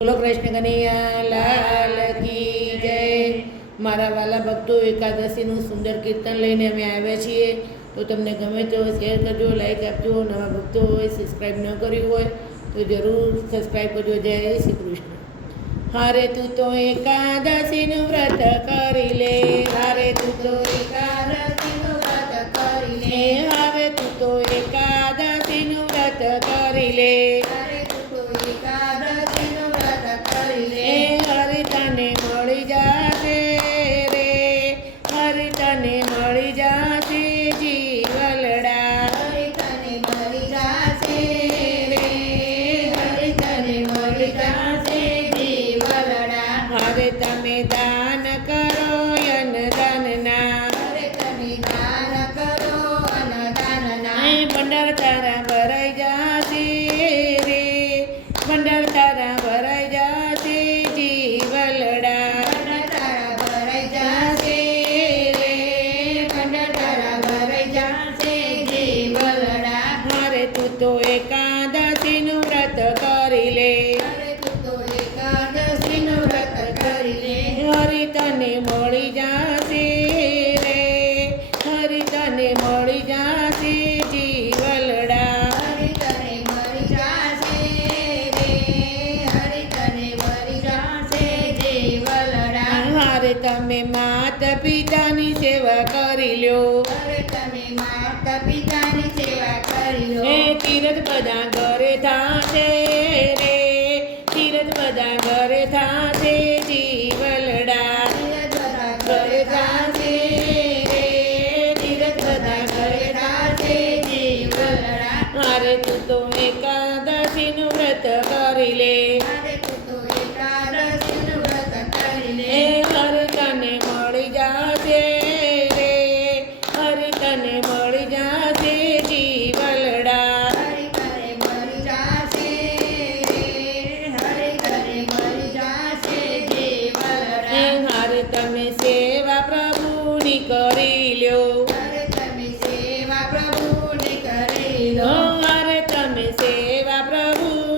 બોલો કૃષ્ણ કનૈયા લાલ કી જય. મારા વાલા ભક્તો એકાદશીનું સુંદર કીર્તન લઈને અમે આવ્યા છીએ. તો તમને ગમે તો શેર કરજો લાઈક આપજો. નવા ભક્તો હોય સબસ્ક્રાઈબ ન કર્યું હોય, તો જરૂર સબસ્ક્રાઈબ કરજો. જય શ્રી કૃષ્ણ. હારે તું તો એકાદશીનું વ્રત કરી લે. હારે તું તો એકાદશી પિતાની સેવા કરી લો હે તીરથ બધા ઘરે થાય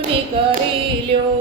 કરી લ્યો.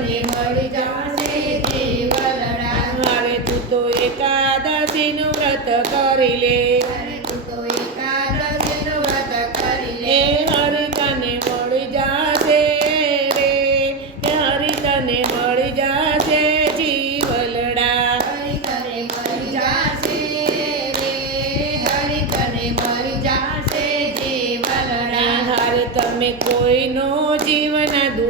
મને મળી જશે દેવલડા હવે તું તો એકાદશીનું વ્રત કરી લે. તું તો એકાદશીનું વ્રત કરી લે. હરિ મળી જશે રે. હરિ તને મળી જશે જીવલડા. હરિ તને મળી રે. હરિ તને મળી જશે જીવલડા. હર તમે કોઈનો જીવન દૂર